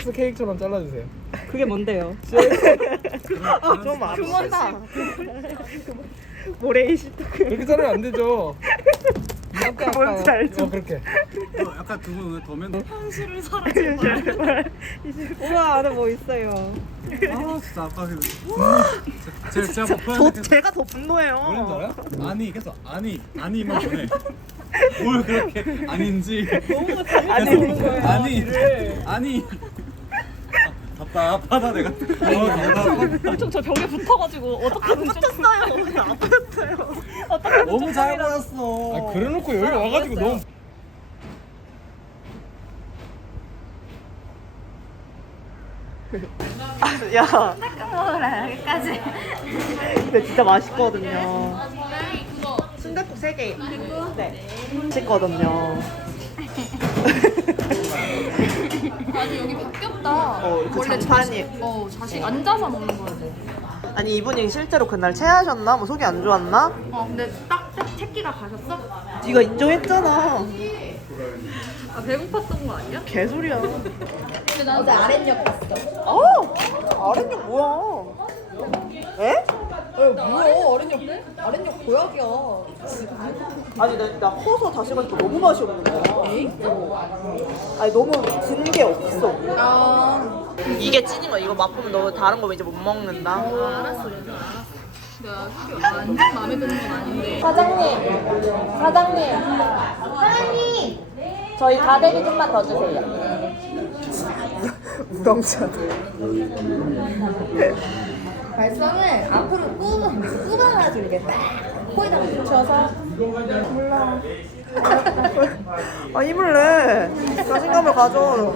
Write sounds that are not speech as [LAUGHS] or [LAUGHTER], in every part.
CX 케이크처럼 잘라주세요. 그게 뭔데요? [LAUGHS] 좀 알아. 그거다. 모래이 시트크. 그렇게 자르면 안 되죠. 그 뭔지 알죠? 어 그렇게. 어, 약간 두분 더면 우와 안에 뭐 있어요. 아 진짜 아까 그 제가 제가 뭐저 표현했 제가 더 분노해요. 알아? 아니 계속 아니 아니만 보내 뭘 그렇게 아닌지 아니 계속 아니 아니 아, 답답하다 내가 어 엄청 저 벽에 붙어가지고 어떻게든 좀 붙었어요. 안 붙었어요. 너무 잘 보였어 아 그래놓고 여기 와가지고 너무. [LAUGHS] 야, 먹어라 여기까지 근데 진짜 맛있거든요. 순댓국 3개. 네. 맛있거든요. [LAUGHS] 아니 여기 바뀌었다 어, 그 원래 장판이. 자식, 어 자식 앉아서 먹는 거였어 아니 이분이 실제로 그날 체하셨나? 뭐 속이 안 좋았나? 어 근데 딱 책- 책기가 가셨어? 네가 인정했잖아. 아 배고팠던 거 아니야? 개소리야. 어제 아랫역 갔어 어? 아랫역 뭐야? 에? 뭐야 아랫역 때? 아랫역 고약이야 아니 나, 나 커서 다시 가니까 너무 맛이 없는 거야. 아니 너무 진게 없어. 아 이게 찐인 거야. 이거 맛보면 너 다른 거 이제 못 먹는다. 알았어 얘들아 알았어 내가 솔직히 완전 마음에 드는 건 아닌데 사장님, 사장님, 사장님, 저희 다대기 좀만 더 주세요. [LAUGHS] 우렁찬. 발성을 앞으로 꾸, 꾸겨가지고 이게 딱 코에다 붙여서 아 힘을 내. 자신감을 가져.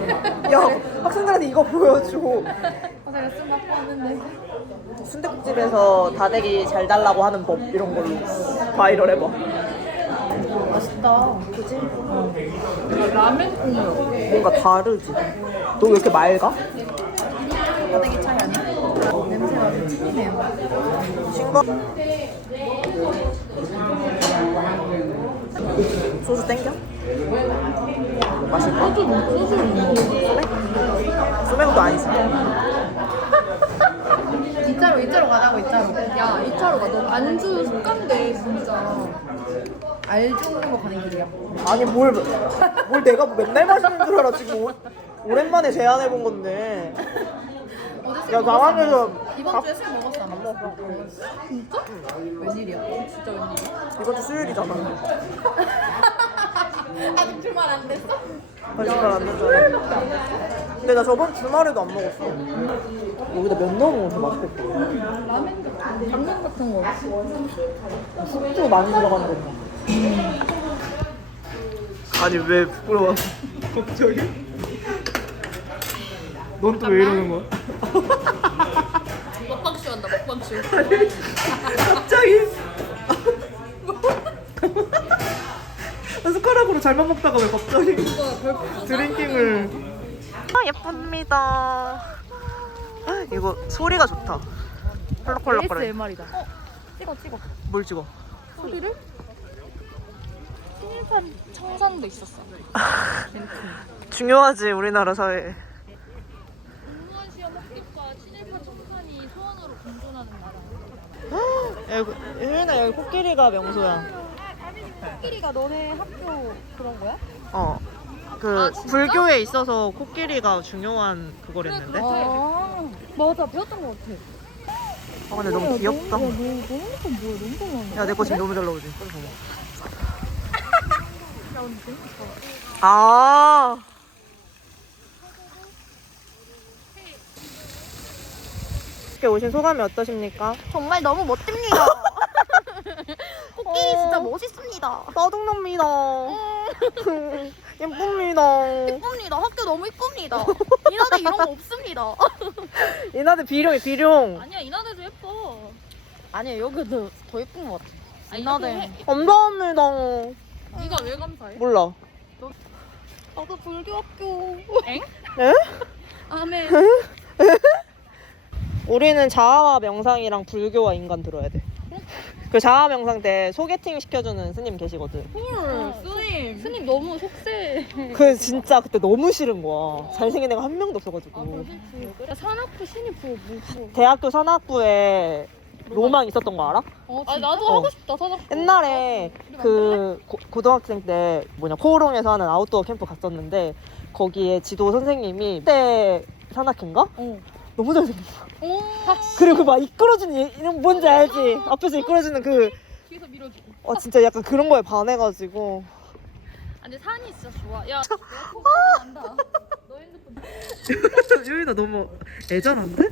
야 학생들한테 이거 보여줘. 아, 내가 쓴 맛보 하는데 순대국집에서 다대기 잘 달라고 하는 법 이런 걸로 바이럴 해봐. 맛있다. 그지? 라면 국물 뭔가 다르지. 너 왜 이렇게 맑아? 다대기 차이 아니야? 찐이네요. 싱거. 소주 땡겨? 맛있다. 소주 소주 수맥도 아니지. [LAUGHS] 이자로 이자로 가자고 이자로. 야 2차로 가 너 안주 습관돼 진짜 알 주는 거 가는 길이야. 아니 뭘, 뭘 내가 뭐 맨날 마시는 줄 알아 지금 오, 오랜만에 제안해 본 건데. 야 나가면서 이번 주에 술 먹었어 안 먹었어? 진짜? 웬일이야? 진짜 웬일이야? 이번 주 수요일이잖아. [LAUGHS] 아직 주말 안 됐어? 거짓말 안 되잖아. 근데 나 저번 주말에도 안 먹었어. 여기다 면 넣어 먹어서 맛있겠다. 당면 같은 거. 숙주 많이 들어가는 거. 아니 왜 부끄러워? [LAUGHS] 갑자기? 넌 또 왜 이러는 거야? [LAUGHS] 먹방쇼 한다 먹방쇼. 갑자기? [LAUGHS] 나 숟가락으로 잘만 먹다가 왜 갑자기 드링킹을. 아 예쁩니다. 아, 이거 소리가 좋다. 펄럭펄럭거려 ASMR이다. 어 찍어 찍어. 뭘 찍어? 소리를? 신일판 청산도 있었어. [LAUGHS] 중요하지 우리나라 사회에 공무원 시험 합격과 친일파 청산이 소원으로 공존하는 나라 여기 혜윤아 여기 코끼리가 명소야 코끼리가 너네 학교 그런 거야? 어. 그 아, 진짜? 불교에 있어서 코끼리가 중요한 그거랬는데. 아 맞아 배웠던 것 같아 아 근데 너무 귀엽다. 너무 너무 너무 뭐야 너무 좋아 야 내 거 지금 너무 잘 나오지. 빨리 [LAUGHS] 봐봐. 아. 이렇게 오신 소감이 어떠십니까? 정말 너무 멋집니다 [LAUGHS] 코끼리 진짜 멋있습니다 따뜻합니다. 예쁩니다. 이쁩니다 학교 너무 이쁩니다 이나대 이런 거 없습니다 [LAUGHS] 이나대 비룡이 비룡. 아니야 이나대도 예뻐 아니야 여기도 더 예쁜 것 같아. 이나대 감사합니다. 네가 왜 감사해? 몰라. 나도 불교 학교 엥? 에? 아멘 우리는 자아와 명상이랑 불교와 인간 들어야 돼. 그 자아 명상 때 소개팅 시켜주는 스님 계시거든. 헐 스님 스님 너무 속세 그 진짜 그때 너무 싫은 거야. 잘생긴 애가 한 명도 없어가지고. 아 그렇지 그래 산악부 신입 부뭐 대학교 산악부에 로망 있었던 거 알아? 아 나도 어. 하고 싶다 산악부 옛날에 그 고, 고등학생 때 뭐냐 코오롱에서 하는 아웃도어 캠프 갔었는데 거기에 지도 선생님이 그때 산악인가? 어. 너무 잘생겼어. 오 그리고 막 이끌어주는 이- 이런 뭔지 알지? 앞에서 이끌어주는 그 뒤에서 밀어주고 어, 진짜 약간 그런 거에 반해가지고 아 근데 산이 진짜 좋아 야 내가 난다 너 핸드폰 유이나 너무 애절한데?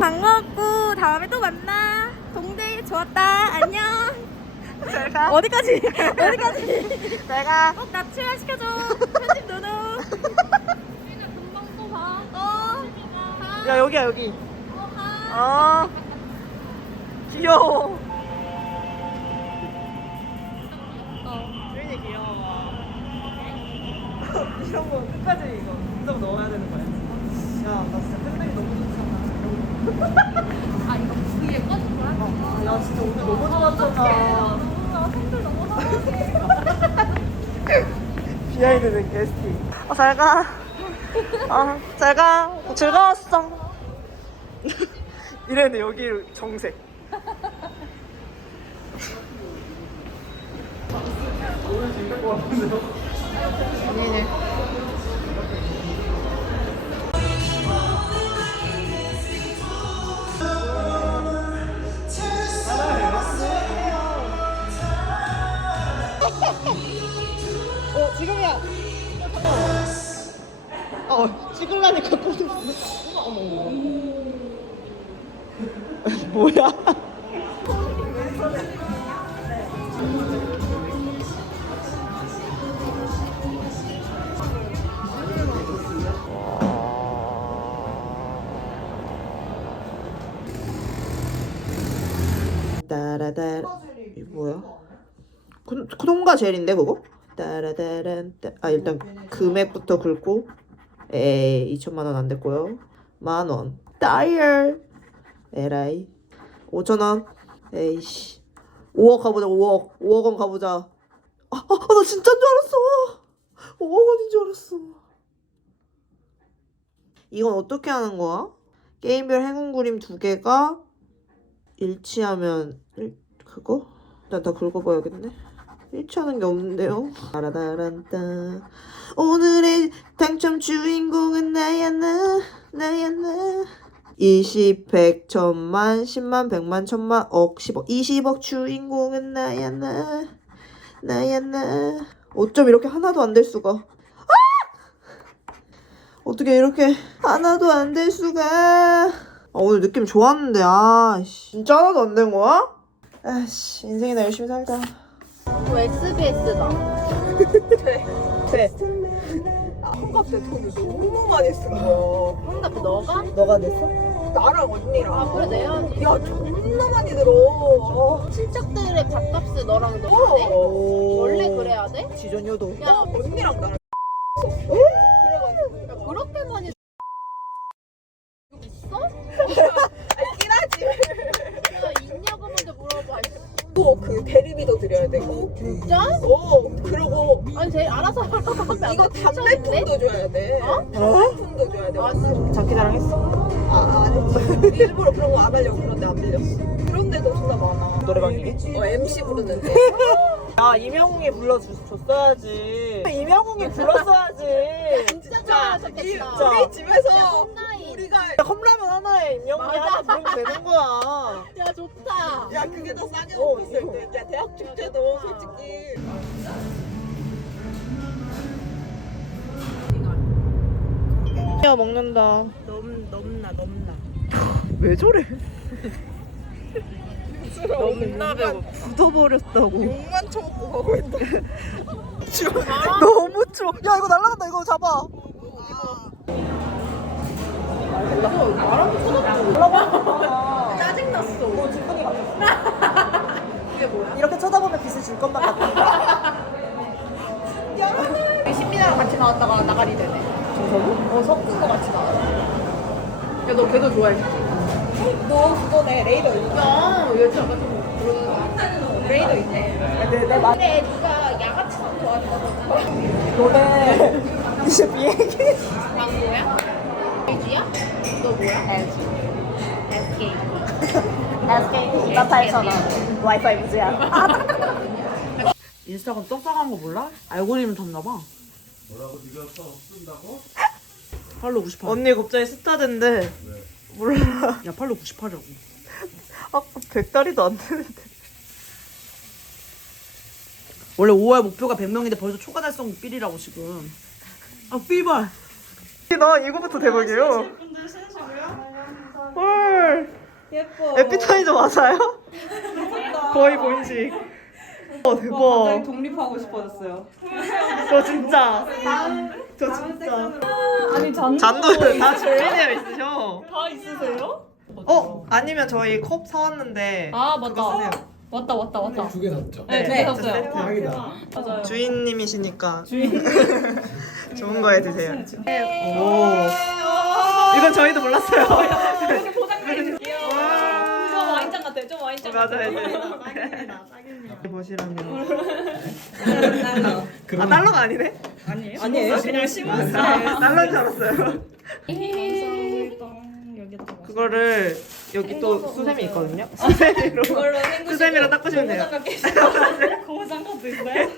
밥 먹고 다음에 또 만나. 동대 좋았다. 안녕. 어디까지? [LAUGHS] 어디까지? 내가 어, 나 출연시켜줘. 편집 노 야 여기야 여기. 아 귀여워. 유인이 귀여워 [LAUGHS] 이런 거 끝까지 이거 인정 넣어야 되는 거야? 야나 진짜 팬들이 너무 좋잖아. [LAUGHS] 아 이거 위에 꺼진 거야? 어, 야 진짜 오늘 너무 좋았잖아. 너무 팬들 너무 사랑해 [LAUGHS] 비하인드는 게스트. 어, 잘가 아, 잘 가. 즐거웠어. [LAUGHS] 이랬는데 여기 정색. 어 지금이야 어 찍으려니까 꺼냈어 뭐야 따라따라 이 뭐야? 그, 그동가 젤인데 그거? 따라따란 따. 아 일단 금액부터 긁고 에이 2천만 원 안 됐고요. 만원. 다이얼! 에라이. 5천 원. 에이씨. 5억 가보자 5억. 5억 원 가보자. 아, 아, 아, 나 진짜인 줄 알았어. 5억 원인 줄 알았어. 이건 어떻게 하는 거야? 게임별 행운 그림 두 개가 일치하면 일, 그거? 일단 다 긁어봐야겠네 일치하는 게 없는데요. 따라다란따 오늘의 당첨 주인공은 나야 나 나야 나 20, 100, 천만, 10만, 100만, 천만, 억, 10억 20억 주인공은 나야 나 나야 나 어쩜 이렇게 하나도 안 될 수가 아! 어떻게 이렇게 하나도 안 될 수가 아, 오늘 느낌 좋았는데 아 씨. 진짜 하나도 안 된 거야? 아씨 인생이나 열심히 살자 또 SBS다. 네. 환갑 때 돈을 너무 많이 쓴 거야. 환갑 너가? 너가 냈어? 나랑 언니랑. 아 그래 내야지. 야, 존나 많이 들어. 친척들의 밥값을 너랑 너 내? 오. 원래 그래야 돼? 지전효도. 야, 언니랑 나랑. 또그 대리비도 드려야 되고. 진짜? 어, 그러고 아니 제일 알아서 하라고 하면 안 이거 돼? 담배품도 줘야 돼. 어? 담배품도 줘야 돼. 아 진짜? 장기자랑 했어? 아, 안 했지. 일부러 그런 거 안 하려고 그런데 안 빌렸어. 그런 데도 존나 많아. 노래방이게? 어, MC 부르는데. [LAUGHS] 야, 이명웅이 불러줬어야지. 이명웅이 [LAUGHS] 불렀어야지. 진짜 좋아하셨겠다. 진짜. 우리 집에서 우리가 컵라면 하나에 임영웅이 맞아. 하나 부르면 되는 거야. [LAUGHS] 야 좋다. 야, 그게 더 싸게 먹었을 때. 야, 대학 축제도 솔직히. 야, 먹는다. 넘 넘나 넘나. 왜 저래? 너무 배고 굳어버렸다고. 욕만 처먹고 가고 있다. [LAUGHS] 너무 추워. 야 이거 날라간다. 이거 잡아. 짜증났어. 너 질풍이 같았어. 이게 뭐야? 이렇게 쳐다보면 빚을 줄 것만 같아. 우리 신민아랑 같이 나왔다가 나가리 되네. 정석우? 어 석구도 같이 나왔어. 야, 너 걔도 좋아해. 너 그거네, 레이더 있어. 야, 잠깐 좀 레이더 있네. 내, 내 말에 누가 야가처럼 좋아하는 노래. [LAUGHS] 이제 비행기. 망고야? LG야? 너 뭐야? LG. SK. SK. 18,000원. 와이파이 무제한. [LAUGHS] 인스타그램 떡상한 거 몰라? 알고리즘 탔나봐. 뭐라고 네가 써 쓴다고? 팔로 98. 언니 갑자기 스타 된대. 몰라. 야 팔로 98이라고. 아까 100달이도 안 되는데. 원래 5월 목표가 100명인데 벌써 초과 달성 삘이라고 지금. 아 삘발. 나 이거부터 대박이에요. 헐. 예뻐. 에피타이저 맞아요? 거의 본식. 어 대박. 갑자기 독립하고 싶어졌어요. 저 진짜. 저 진짜. 아니 잔 잔도 다 준비되어 있으셔. 다 있으세요? 어 아니면 저희 컵 사왔는데 아 그거 맞다. 쓰세요. 왔다 왔다 왔다. 두개 샀죠. 네, 네, 두개 샀어요. 대박이다. 맞아요. 주인님이시니까 주인. [LAUGHS] 좋은 거 해드세요. 오. 이건 저희도 몰랐어요. 좀 와인잔 같아. 좀 와인잔. 맞아요. 보시라면. 그럼 아 달러가 아니네? 아니에요? 아니에요. 그냥 심었어요. 달러인 줄 알았어요. 그거를 여기 또 수세미 있거든요. 수세미로 그걸로 수세미로 닦으시면 돼요. [LAUGHS] 고무장갑도 있어요?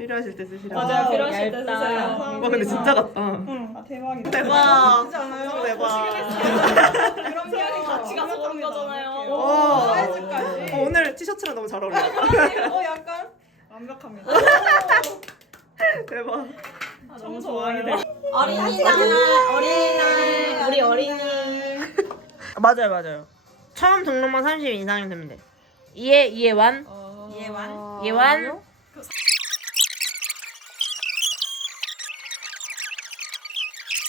필요하실 때 쓰시라고. 맞아요. 필요하실 때 쓰세요. 와 근데 진짜 같다. 아 대박이다. 대박. 진짜 대박. 그런 게 같이 가서 그런 거잖아요. 오. 사이즈까지. 어, 오늘 티셔츠랑 너무 잘 어울려. 어 약간 완벽합니다. [LAUGHS] 대박. 너무 좋아요. 어린이날, 어린이날, 우리 어린이. 맞아요, 맞아요. 처음 등록만 30 이상이면 되면 돼. 이해 이해완 예완. 이해완